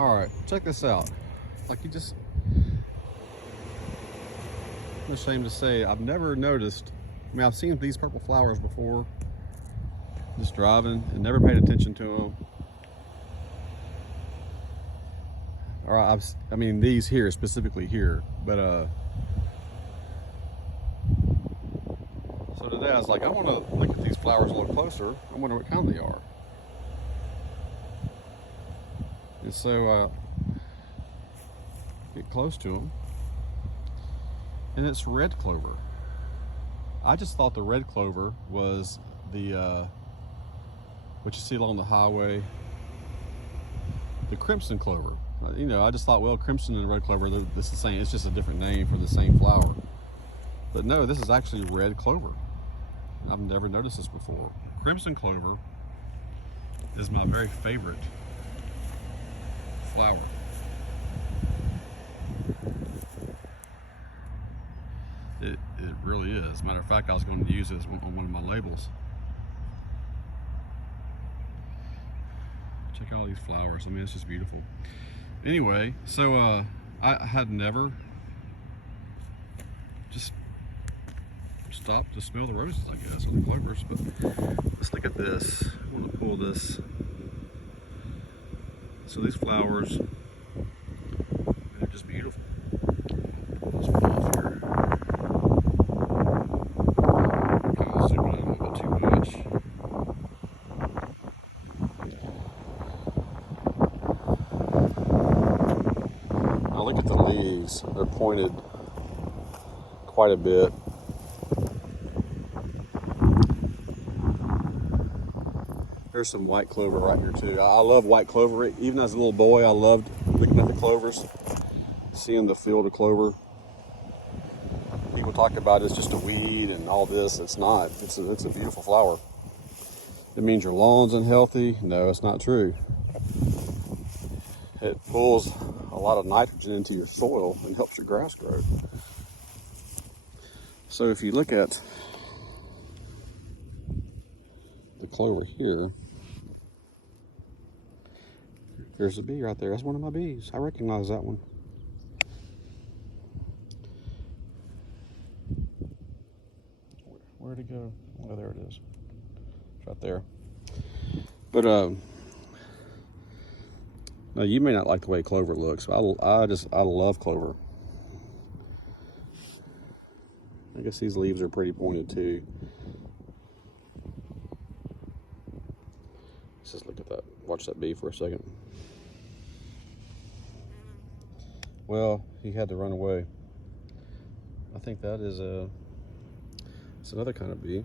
All right, check this out. Like you just, I'm ashamed to say, I've never noticed. I mean, I've seen these purple flowers before, just driving, and never paid attention to them. Or I mean, these here, specifically here. But so today I was like, I want to look at these flowers a little closer. I wonder what kind they are. And so get close to them, and it's red clover. I just thought the red clover was the what you see along the highway, the crimson clover. You know, I just thought, well, crimson and red clover, it's the same. It's just a different name for the same flower. But no, this is actually red clover. I've never noticed this before. Crimson clover is my very favorite flower. It really is. As a matter of fact, I was going to use it on one of my labels. Check out all these flowers. I mean, it's just beautiful. Anyway, so I had never just stopped to smell the roses, I guess, or the clovers. But let's look at this. I want to pull this. So these flowers, they're just beautiful. Let's pull off here. Kind of zoom in a little bit too much. Now look at the leaves. They're pointed quite a bit. There's some white clover right here too. I love white clover. Even as a little boy, I loved looking at the clovers, seeing the field of clover. People talk about it's just a weed and all this. It's not. It's a beautiful flower. It means your lawn's unhealthy. No, it's not true. It pulls a lot of nitrogen into your soil and helps your grass grow. So if you look at the clover here, there's a bee right there. That's one of my bees. I recognize that one. Where'd it go? Oh, there it is. It's right there. But now you may not like the way clover looks. I love clover. I guess these leaves are pretty pointed too. Let's just look at that. Watch that bee for a second. Well, he had to run away. I think that is it's another kind of bee.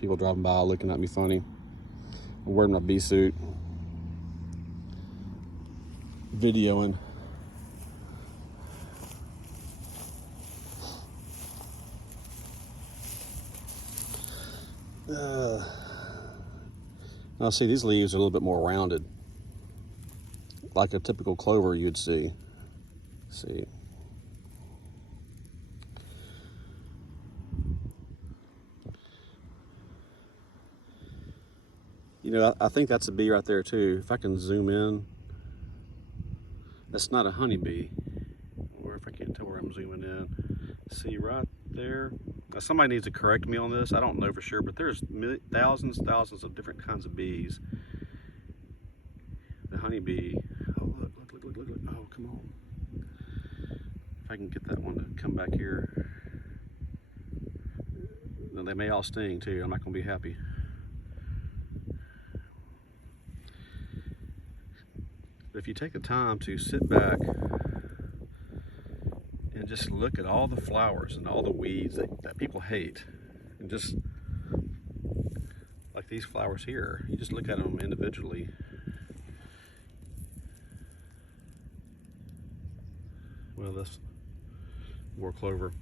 People driving by looking at me funny. I'm wearing my bee suit, videoing. Now see, these leaves are a little bit more rounded, like a typical clover you'd see. See. You know, I think that's a bee right there too. If I can zoom in, that's not a honeybee. Or if I can't tell where I'm zooming in. See right there? Now somebody needs to correct me on this. I don't know for sure, but there's thousands of different kinds of bees. The honeybee. Oh, look. Oh, come on. If I can get that one to come back here. Now, they may all sting too. I'm not going to be happy. But if you take the time to sit back and just look at all the flowers and all the weeds that people hate, and just like these flowers here, you just look at them individually. Well, that's more clover.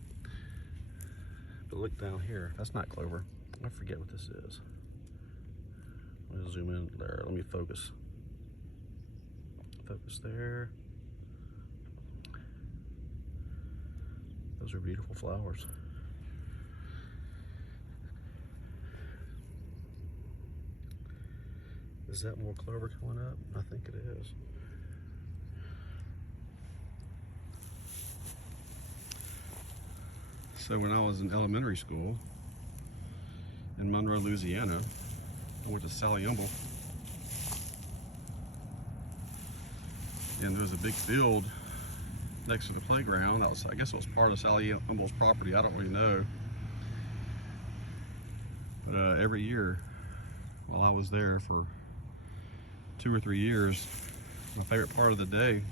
But look down here, that's not clover. I forget what this is. Let me zoom in there, let me focus. Focus there. Those are beautiful flowers. Is that more clover coming up? I think it is. So when I was in elementary school in Monroe, Louisiana, I went to Sallie Humble, and there was a big field next to the playground. That was, I guess it was part of Sallie Humble's property. I don't really know. But every year while I was there for 2 or 3 years, my favorite part of the day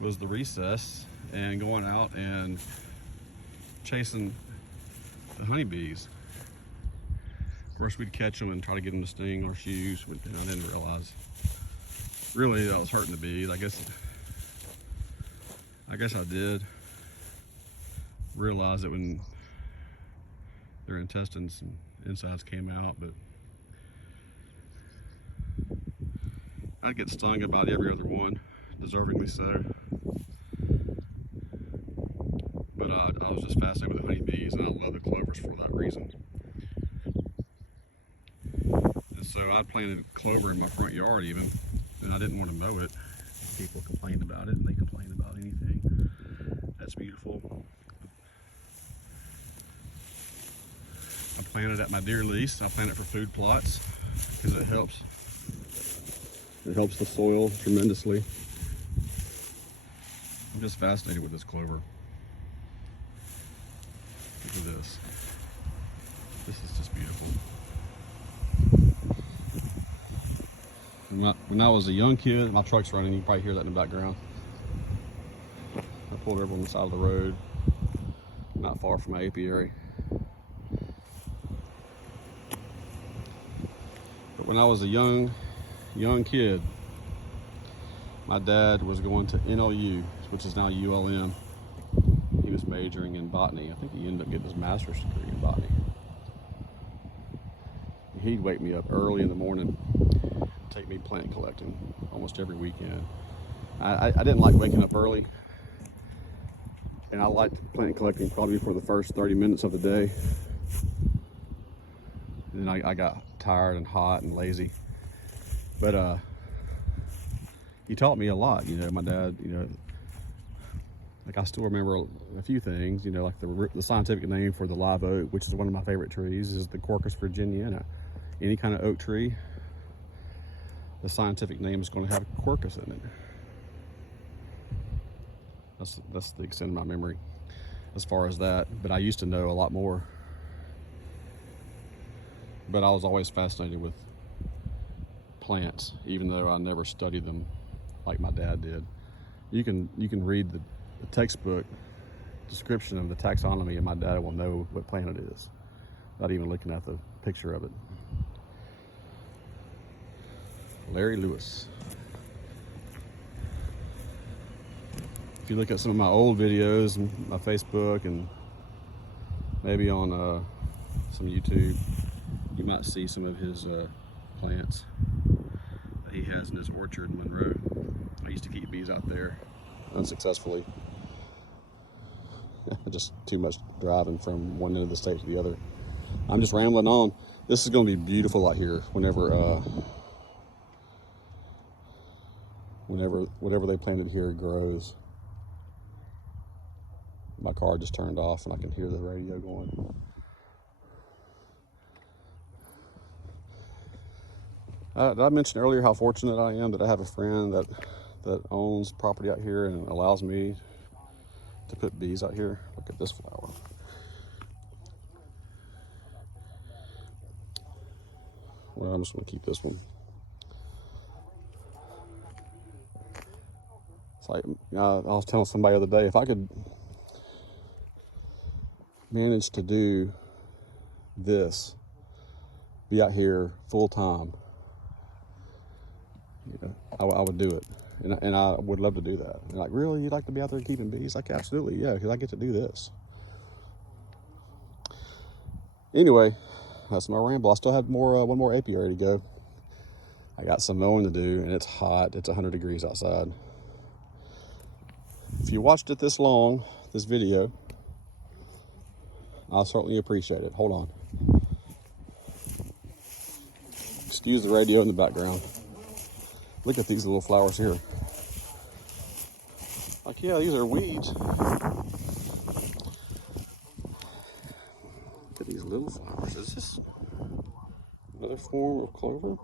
was the recess and going out and chasing the honeybees. Of course, we'd catch them and try to get them to sting our shoes, but I didn't realize really that I was hurting the bees. I guess I did realize it when their intestines and insides came out, but I'd get stung about every other one, deservingly so. But I was just fascinated with the honeybees, and I love the clovers for that reason. And so I planted clover in my front yard even, and I didn't want to mow it. People complained about it, and they complain about anything. That's beautiful. I planted at my deer lease. I plant it for food plots because it helps. It helps the soil tremendously. I'm just fascinated with this clover. Look at this. This is just beautiful. When I was a young kid, my truck's running. You can probably hear that in the background. I pulled over on the side of the road, not far from my apiary. But when I was a young kid, my dad was going to NLU, which is now ULM. He was majoring in botany. I think he ended up getting his master's degree in botany. He'd wake me up early in the morning, take me plant collecting almost every weekend. I didn't like waking up early, and I liked plant collecting probably for the first 30 minutes of the day. And then I got tired and hot and lazy. But he taught me a lot, you know. My dad, you know, like I still remember a few things, you know, like the scientific name for the live oak, which is one of my favorite trees, is the Quercus virginiana. Any kind of oak tree, the scientific name is going to have quercus in it. That's the extent of my memory as far as that. But I used to know a lot more. But I was always fascinated with plants, even though I never studied them like my dad did. You can read the textbook description of the taxonomy, and my dad will know what plant it is, not even looking at the picture of it. Larry Lewis. If you look at some of my old videos on my Facebook and maybe on some YouTube, you might see some of his plants that he has in his orchard in Monroe. I used to keep bees out there unsuccessfully. Just too much driving from one end of the state to the other. I'm just rambling on. This is going to be beautiful out here whenever whatever they planted here grows. My car just turned off and I can hear the radio going. Did I mention earlier how fortunate I am that I have a friend that owns property out here and allows me to put bees out here? Look at this flower. Well, I'm just going to keep this one. It's like, I was telling somebody the other day, if I could manage to do this, be out here full time, you know, I would do it. And I would love to do that. And like, really? You'd like to be out there keeping bees? Like, absolutely, yeah, because I get to do this. Anyway, that's my ramble. I still have one more apiary to go. I got some mowing to do, and it's hot. It's 100 degrees outside. If you watched it this long, this video, I'll certainly appreciate it. Hold on. Excuse the radio in the background. Look at these little flowers here. Like, yeah, these are weeds. Look at these little flowers. Is this another form of clover?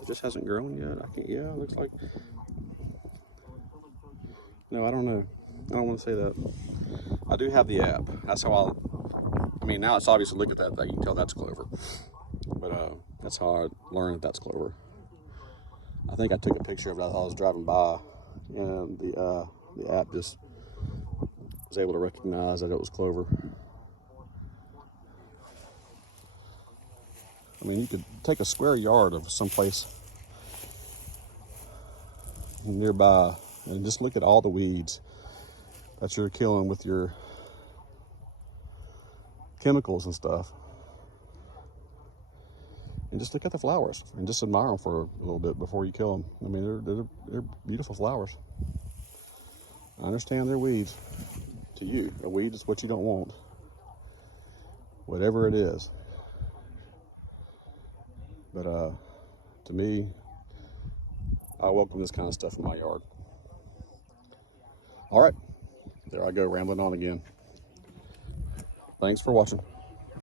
It just hasn't grown yet. Yeah, it looks like. No, I don't know. I don't want to say that. I do have the app. That's how I mean, now it's obvious to look at that you can tell that's clover. But that's how I learned that that's clover. I think I took a picture of it as I was driving by, and the app just was able to recognize that it was clover. I mean, you could take a square yard of someplace nearby and just look at all the weeds that you're killing with your chemicals and stuff. And just look at the flowers and just admire them for a little bit before you kill them. I mean, they're beautiful flowers. I understand they're weeds to you. A weed is what you don't want, whatever it is. But to me, I welcome this kind of stuff in my yard. All right, there I go, rambling on again. Thanks for watching.